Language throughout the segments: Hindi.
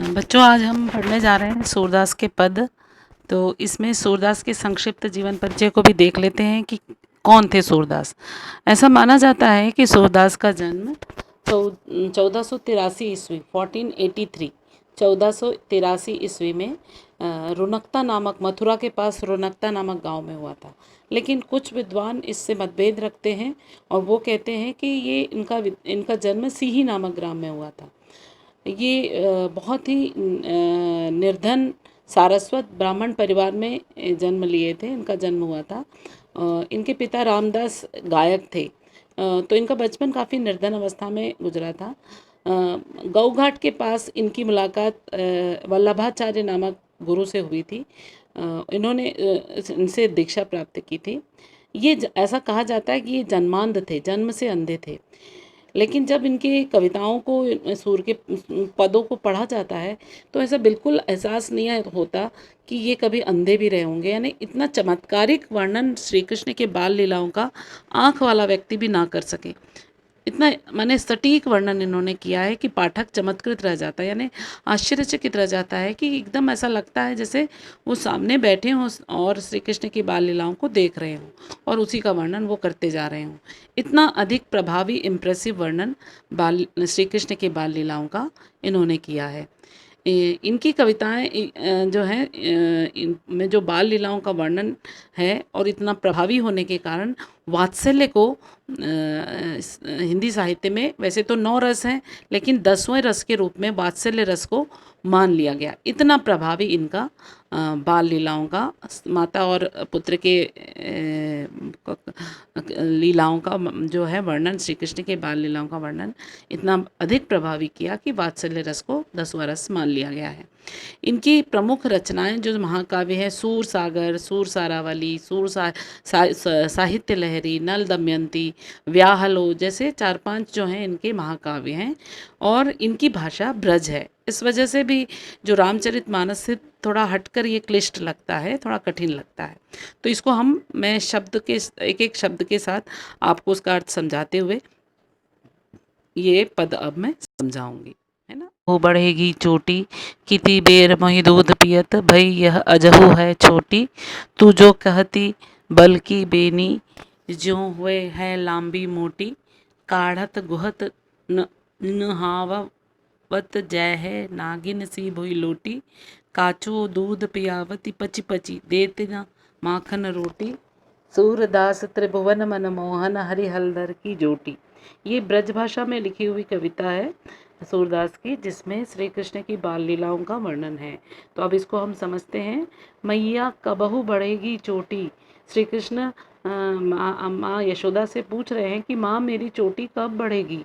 बच्चों, आज हम पढ़ने जा रहे हैं सूरदास के पद। तो इसमें सूरदास के संक्षिप्त जीवन परिचय को भी देख लेते हैं कि कौन थे सूरदास। ऐसा माना जाता है कि सूरदास का जन्म 1483 ईस्वी 1483 1483 ईस्वी में रुनकता नामक, मथुरा के पास रुनकता नामक गांव में हुआ था। लेकिन कुछ विद्वान इससे मतभेद रखते हैं और वो कहते हैं कि ये इनका जन्म सीही नामक ग्राम में हुआ था। ये बहुत ही निर्धन सारस्वत ब्राह्मण परिवार में जन्म लिए थे। इनका जन्म हुआ था। इनके पिता रामदास गायक थे। तो इनका बचपन काफ़ी निर्धन अवस्था में गुजरा था। गौघाट के पास इनकी मुलाकात वल्लभाचार्य नामक गुरु से हुई थी। इन्होंने इनसे दीक्षा प्राप्त की थी। ये ऐसा कहा जाता है कि ये जन्मांध थे, जन्म से अंधे थे। लेकिन जब इनकी कविताओं को, सूर के पदों को पढ़ा जाता है तो ऐसा बिल्कुल एहसास नहीं होता कि ये कभी अंधे भी रहे होंगे। यानी इतना चमत्कारिक वर्णन श्री कृष्ण के बाल लीलाओं का आँख वाला व्यक्ति भी ना कर सके। इतना माने सटीक वर्णन इन्होंने किया है कि पाठक चमत्कृत रह जाता है, यानी आश्चर्यचकित रह जाता है कि एकदम ऐसा लगता है जैसे वो सामने बैठे हों और श्री कृष्ण की बाल लीलाओं को देख रहे हों और उसी का वर्णन वो करते जा रहे हों। इतना अधिक प्रभावी इम्प्रेसिव वर्णन श्री कृष्ण की बाल लीलाओं का इन्होंने किया है। इनकी कविताएं जो हैं, इनमें जो बाल लीलाओं का वर्णन है और इतना प्रभावी होने के कारण वात्सल्य को हिंदी साहित्य में वैसे तो 9 रस हैं, लेकिन 10वें रस के रूप में वात्सल्य रस को मान लिया गया। इतना प्रभावी इनका बाल लीलाओं का, माता और पुत्र के लीलाओं का जो है वर्णन, श्री कृष्ण के बाल लीलाओं का वर्णन इतना अधिक प्रभावी किया कि वात्सल्य रस को 10वां रस मान लिया गया है। इनकी प्रमुख रचनाएं जो महाकाव्य है, सूर सागर, सूर सारावली, साहित्य लहरी, नल दमयंती, व्याहलो जैसे 4-5 जो हैं इनके महाकाव्य हैं। और इनकी भाषा ब्रज है। इस वजह से भी जो रामचरितमानस से थोड़ा हटकर ये क्लिष्ट लगता है, थोड़ा कठिन लगता है। तो इसको मैं एक एक शब्द के साथ आपको उसका अर्थ समझाते हुए ये पद अब मैं समझाऊंगी, है ना। हो बढ़ेगी चोटी, किति बेर मोहि दूध पियत, भई यह अजहू है छोटी। तू जो कहती बल की बेनी, ज्यों हुए है लांबी मोटी। काढ़त गुहत नहावत जय है, नागिन सी भुई लोटी। काचो दूध पियावती पची पची, देते न माखन रोटी। सूरदास त्रिभुवन मन मोहन, हरि हलधर की जोटी। ये ब्रज भाषा में लिखी हुई कविता है सूरदास की, जिसमें श्री कृष्ण की बाल लीलाओं का वर्णन है। तो अब इसको हम समझते हैं। मैया कबहू बढ़ेगी चोटी। श्री कृष्ण माँ यशोदा से पूछ रहे हैं कि माँ मेरी चोटी कब बढ़ेगी।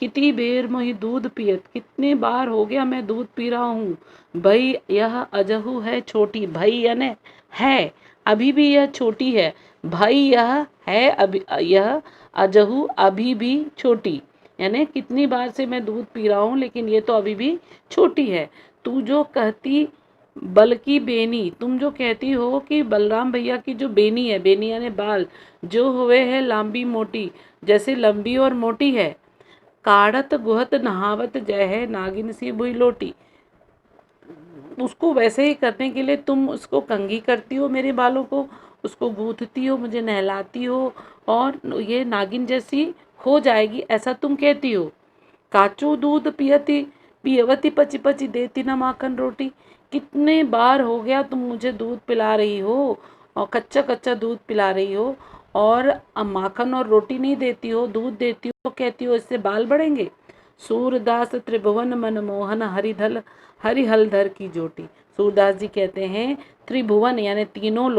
कितनी बेर मोहि दूध पियत, कितने बार हो गया मैं दूध पी रहा हूँ। भई यह अजहू है छोटी, भई यानी है, अभी भी यह छोटी है। भाई यह है, अभी यह अजहू अभी भी छोटी, यानी कितनी बार से मैं दूध पी रहा हूँ लेकिन ये तो अभी भी छोटी है। तू जो कहती बल की बेनी, तुम जो कहती हो कि बलराम भैया की जो बेनी है, बेनी यानी बाल, जो हुए है लंबी मोटी, जैसे लंबी और मोटी है। काढ़त गुहत नहावत जय है, नागिन सी भुई लोटी। उसको वैसे ही करने के लिए तुम उसको कंघी करती हो, मेरे बालों को, उसको गूंथती हो, मुझे नहलाती हो और ये नागिन जैसी हो जाएगी, ऐसा तुम कहती हो। काचो दूध पियवती पची पची, देती ना माखन रोटी। कितने बार हो गया तुम मुझे दूध पिला रही हो और कच्चा कच्चा दूध पिला रही हो और माखन और रोटी नहीं देती हो, दूध देती हो तो कहती हो इससे बाल बढ़ेंगे। सूरदास त्रिभुवन मनमोहन, हरि हलधर की जोटी। सूरदास जी कहते हैं त्रिभुवन यानी तीनों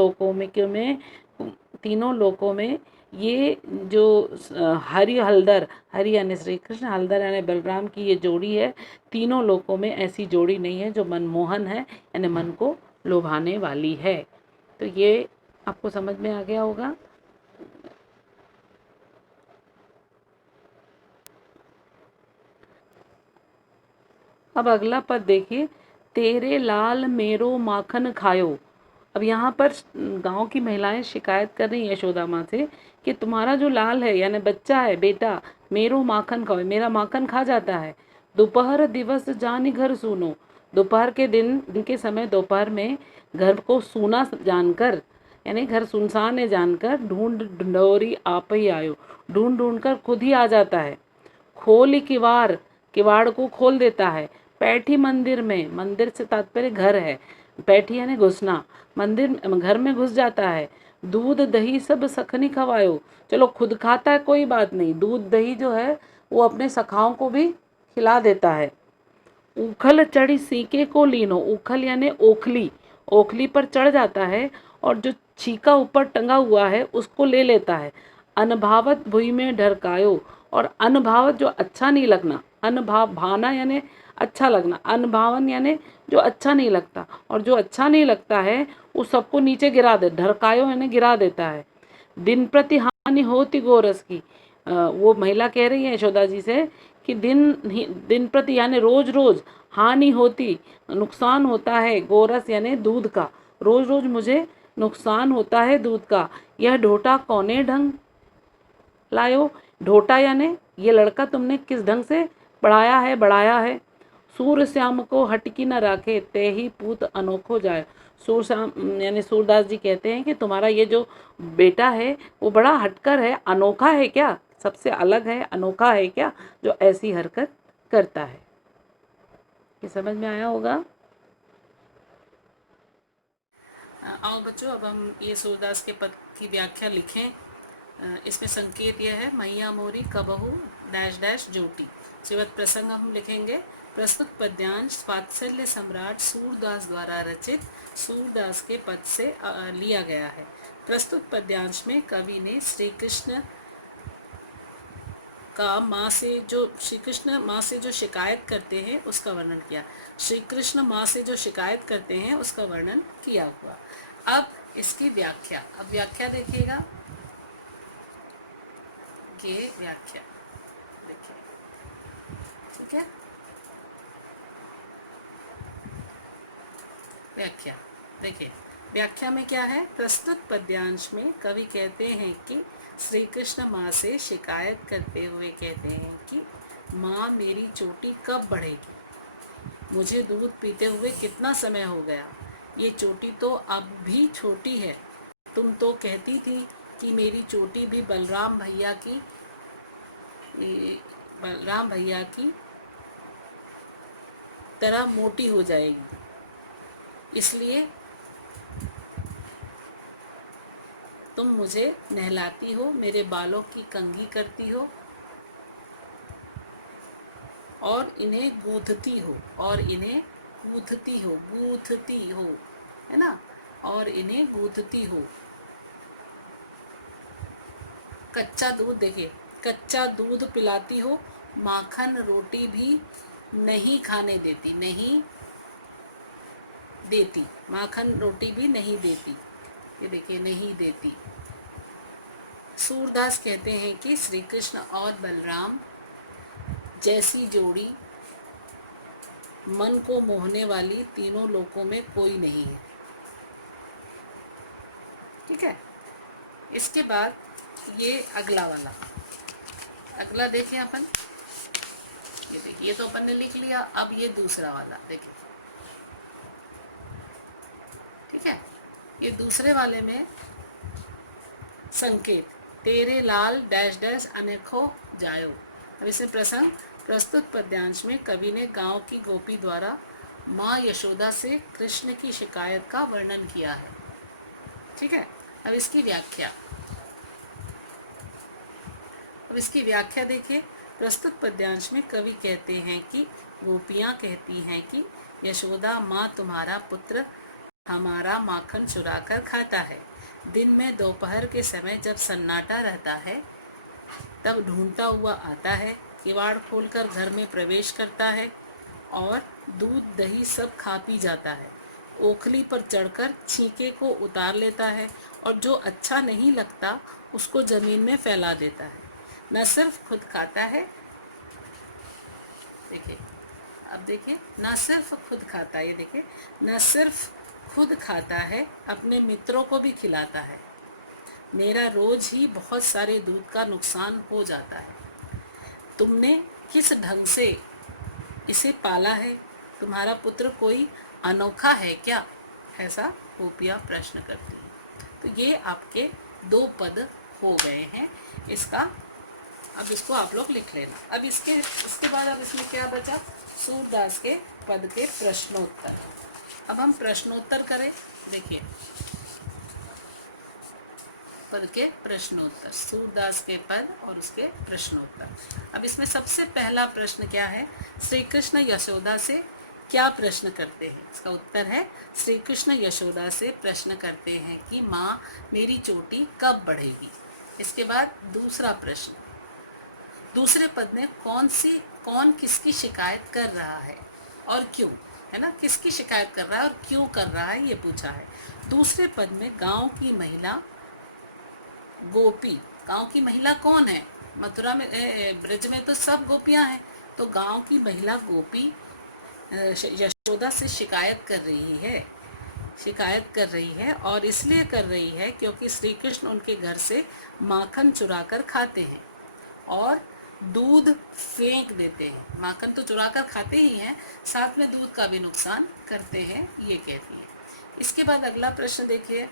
लोकों में ये जो हरि हलधर, हरि यानी श्री कृष्ण, हलधर यानी बलराम की ये जोड़ी है। तीनों लोकों में ऐसी जोड़ी नहीं है जो मनमोहन है, यानी मन को लुभाने वाली है। तो ये आपको समझ में आ गया होगा। अब अगला पद देखिए, तेरे लाल मेरो माखन खायो। अब यहाँ पर गांव की महिलाएं शिकायत कर रही यशोदा माँ से कि तुम्हारा जो लाल है यानी बच्चा है, बेटा, मेरो माखन खाओ, मेरा माखन खा जाता है। दोपहर दिवस जानी घर सुनो, दोपहर के दिन के समय दोपहर में घर को सूना जानकर, यानी घर सुनसान है जानकर, ढूंढ ढंढोरी आप ही आयो, ढूंढ ढूंढ कर खुद ही आ जाता है। खोल किवाड़, किवाड़ को खोल देता है। पैठी मंदिर में, मंदिर से तात्पर्य घर है, पैठी यानी घुसना, मंदिर घर में घुस जाता है। दूध दही सब सखनी खवायो, चलो खुद खाता है कोई बात नहीं, दूध दही जो है वो अपने सखाओं को भी खिला देता है। उखल चढ़ी सीके को लीनो, उखल यानी ओखली, ओखली पर चढ़ जाता है और जो छीका ऊपर टंगा हुआ है उसको ले लेता है। अनभावत भुई में ढरकायो, और अनभावत जो अच्छा नहीं लगना, अनभाव भाना यानी अच्छा लगना, अनभावन यानी जो अच्छा नहीं लगता, और जो अच्छा नहीं लगता है उस सबको नीचे गिरा दे, ढरकायो यानी गिरा देता है। दिन प्रति हानि होती गोरस की, वो महिला कह रही है यशोदा जी से कि दिन प्रति यानी रोज रोज हानि होती, नुकसान होता है, गोरस यानी दूध का, रोज रोज मुझे नुकसान होता है दूध का। यह ढोटा कौने ढंग लायो, ढोटा यानी ये लड़का तुमने किस ढंग से बढ़ाया है, बढ़ाया है। सूर श्याम को हटकी न राखे, ते ही पूत अनोखो जाए। सूर श्याम यानी सूरदास जी कहते हैं कि तुम्हारा ये जो बेटा है वो बड़ा हटकर है, अनोखा है क्या, सबसे अलग है, अनोखा है क्या, जो ऐसी हरकत करता है। ये समझ में आया होगा। आओ बच्चों, अब हम ये सूरदास के पद की व्याख्या लिखें। इसमें संकेत यह है, मैया मोरी कबहू डैश डैश जोटी। जीवत प्रसंग हम लिखेंगे। प्रस्तुत पद्यांश वात्सल्य सम्राट सूरदास द्वारा रचित सूरदास के पद से लिया गया है। प्रस्तुत पद्यांश में कवि ने श्री कृष्ण का माँ से जो, श्री कृष्ण माँ से जो शिकायत करते हैं उसका वर्णन किया। श्री कृष्ण माँ से जो शिकायत करते हैं उसका वर्णन किया हुआ। अब इसकी व्याख्या, अब व्याख्या देखिएगा, ये व्याख्या देखिए, ठीक है। व्याख्या देखिए, व्याख्या में क्या है, प्रस्तुत पद्यांश में कवि कहते हैं कि श्री कृष्ण माँ से शिकायत करते हुए कहते हैं कि माँ मेरी चोटी कब बढ़ेगी, मुझे दूध पीते हुए कितना समय हो गया, ये चोटी तो अब भी छोटी है, तुम तो कहती थी कि मेरी चोटी भी बलराम भैया की तरह मोटी हो जाएगी, इसलिए तुम मुझे नहलाती हो, मेरे बालों की कंघी करती हो और इन्हें गूंथती हो, और इन्हें गूंथती हो, गूंथती हो, है ना, और इन्हें गूंथती हो। कच्चा दूध देखिए, कच्चा दूध पिलाती हो, माखन रोटी भी नहीं खाने देती, नहीं देती, माखन रोटी भी नहीं देती, ये देखिए नहीं देती। सूरदास कहते हैं कि श्री कृष्ण और बलराम जैसी जोड़ी मन को मोहने वाली तीनों लोकों में कोई नहीं है, ठीक है। इसके बाद ये अगला वाला, अगला देखें अपन, ये देखिए, ये तो अपन ने लिख लिया, अब ये दूसरा वाला देखिए, ठीक है। ये दूसरे वाले में संकेत, तेरे लाल डैश डैश अनेखो जायो। अब इसे प्रसंग, प्रस्तुत पद्यांश में कवि ने गांव की गोपी द्वारा माँ यशोदा से कृष्ण की शिकायत का वर्णन किया है, ठीक है। अब इसकी व्याख्या, अब इसकी व्याख्या देखिए। प्रस्तुत पद्यांश में कवि कहते हैं कि गोपियाँ कहती हैं कि यशोदा माँ तुम्हारा पुत्र हमारा माखन चुराकर खाता है, दिन में दोपहर के समय जब सन्नाटा रहता है तब ढूंढता हुआ आता है, किवाड़ खोलकर घर में प्रवेश करता है और दूध दही सब खा पी जाता है, ओखली पर चढ़कर छींके को उतार लेता है और जो अच्छा नहीं लगता उसको जमीन में फैला देता है। न सिर्फ खुद खाता है, देखिए, अब देखिए, न सिर्फ खुद खाता है, ये देखिए, न सिर्फ खुद खाता है, अपने मित्रों को भी खिलाता है। मेरा रोज ही बहुत सारे दूध का नुकसान हो जाता है। तुमने किस ढंग से इसे पाला है, तुम्हारा पुत्र कोई अनोखा है क्या, ऐसा गोपियाँ प्रश्न करती हैं। तो ये आपके 2 पद हो गए हैं इसका। अब इसको आप लोग लिख लेना। अब इसके बाद अब इसमें क्या बचा, सूरदास के पद के प्रश्नोत्तर। अब हम प्रश्नोत्तर करें। देखिए पद के प्रश्नोत्तर, सूरदास के पद और उसके प्रश्नोत्तर। अब इसमें सबसे पहला प्रश्न क्या है, श्री कृष्ण यशोदा से क्या प्रश्न करते हैं। इसका उत्तर है श्री कृष्ण यशोदा से प्रश्न करते हैं कि माँ मेरी चोटी कब बढ़ेगी। इसके बाद दूसरा प्रश्न, दूसरे पद में कौन किसकी शिकायत कर रहा है और क्यों, है ना, किसकी शिकायत कर रहा है और क्यों कर रहा है ये पूछा है। दूसरे पद में गांव की महिला गोपी, गांव की महिला कौन है, मथुरा में ब्रज में तो सब गोपियां हैं, तो गांव की महिला गोपी यशोदा से शिकायत कर रही है और इसलिए कर रही है क्योंकि श्री कृष्ण उनके घर से माखन चुरा कर खाते हैं और दूध फेंक देते हैं। माखन तो चुरा कर खाते ही हैं, साथ में दूध का भी नुकसान करते हैं, ये कहती है। इसके बाद अगला प्रश्न देखिए,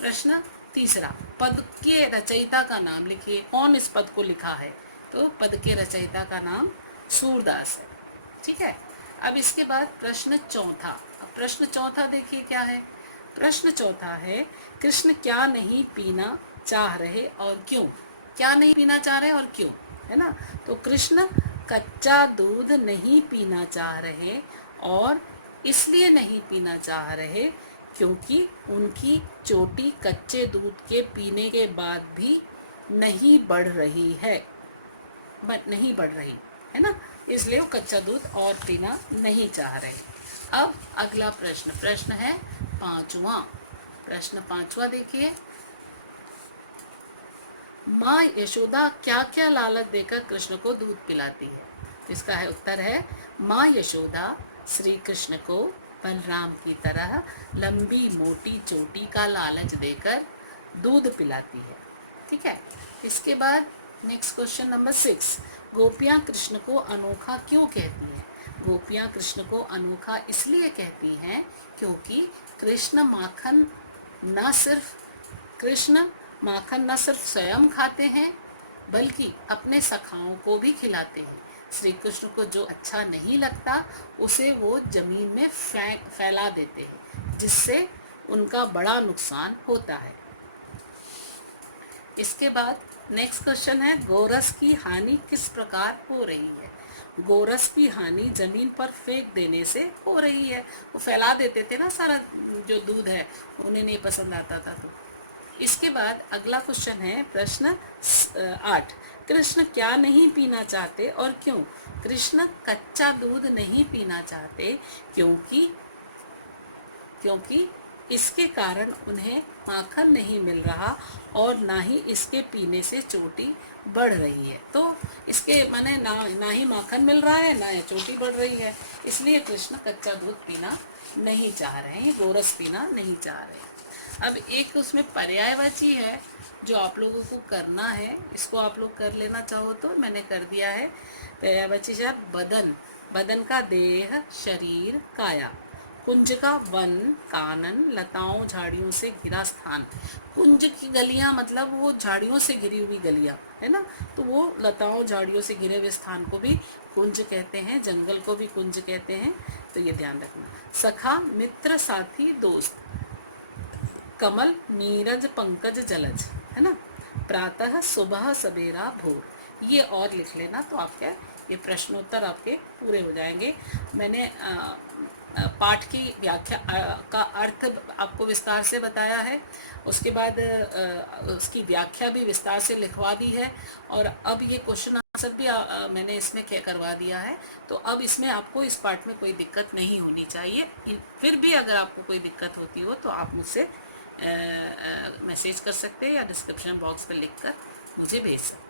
प्रश्न तीसरा, पद के रचयिता का नाम लिखिए। कौन इस पद को लिखा है, तो पद के रचयिता का नाम सूरदास है। ठीक है। अब इसके बाद प्रश्न चौथा। अब प्रश्न चौथा देखिए क्या है, प्रश्न चौथा है कृष्ण क्या नहीं पीना चाह रहे और क्यों, क्या नहीं पीना चाह रहे और क्यों, है ना। तो कृष्ण कच्चा दूध नहीं पीना चाह रहे और इसलिए नहीं पीना चाह रहे क्योंकि उनकी चोटी कच्चे दूध के पीने के बाद भी नहीं बढ़ रही है, है ना, इसलिए वो कच्चा दूध और पीना नहीं चाह रहे। अब अगला प्रश्न है पांचवा। प्रश्न पांचवा देखिए, माँ यशोदा क्या क्या लालच देकर कृष्ण को दूध पिलाती है। इसका है उत्तर है माँ यशोदा श्री कृष्ण को बलराम की तरह लंबी मोटी चोटी का लालच देकर दूध पिलाती है। ठीक है। इसके बाद नेक्स्ट क्वेश्चन नंबर 6, गोपियाँ कृष्ण को अनोखा क्यों कहती हैं। गोपियाँ कृष्ण को अनोखा इसलिए कहती हैं क्योंकि कृष्ण माखन न सिर्फ स्वयं खाते हैं बल्कि अपने सखाओं को भी खिलाते हैं। श्री कृष्ण को जो अच्छा नहीं लगता उसे वो जमीन में फैला देते हैं, जिससे उनका बड़ा नुकसान होता है। इसके बाद नेक्स्ट क्वेश्चन है, गोरस की हानि किस प्रकार हो रही है। गोरस की हानि जमीन पर फेंक देने से हो रही है। वो फैला देते थे ना सारा जो दूध है, उन्हें नहीं पसंद आता था। तो इसके बाद अगला क्वेश्चन है प्रश्न 8, कृष्ण क्या नहीं पीना चाहते और क्यों। कृष्ण कच्चा दूध नहीं पीना चाहते क्योंकि इसके कारण उन्हें माखन नहीं मिल रहा और ना ही इसके पीने से चोटी बढ़ रही है। तो इसके माने ना ही माखन मिल रहा है, ना चोटी बढ़ रही है, इसलिए कृष्ण कच्चा दूध पीना नहीं चाह रहे हैं, गोरस पीना नहीं चाह रहे हैं। अब एक उसमें पर्यायवाची है जो आप लोगों को करना है, इसको आप लोग कर लेना चाहो तो मैंने कर दिया है। पर्यायवाची शब्द बदन का देह, शरीर, काया। कुंज का वन, कानन, लताओं झाड़ियों से घिरा स्थान। कुंज की गलियां मतलब वो झाड़ियों से घिरी हुई गलियां, है ना, तो वो लताओं झाड़ियों से घिरे हुए स्थान को भी कुंज कहते हैं, जंगल को भी कुंज कहते हैं, तो ये ध्यान रखना। सखा, मित्र, साथी, दोस्त। कमल, नीरज, पंकज, जलज, है ना। प्रातः, सुबह, सवेरा, भोर। ये और लिख लेना तो आपके ये प्रश्नोत्तर आपके पूरे हो जाएंगे। मैंने पाठ की व्याख्या का अर्थ आपको विस्तार से बताया है, उसके बाद उसकी व्याख्या भी विस्तार से लिखवा दी है, और अब ये क्वेश्चन आंसर भी मैंने इसमें करवा दिया है। तो अब इसमें आपको इस पार्ट में कोई दिक्कत नहीं होनी चाहिए। फिर भी अगर आपको कोई दिक्कत होती हो तो आप मुझसे मैसेज कर सकते हैं या डिस्क्रिप्शन बॉक्स में लिखकर मुझे भेज सकते हैं।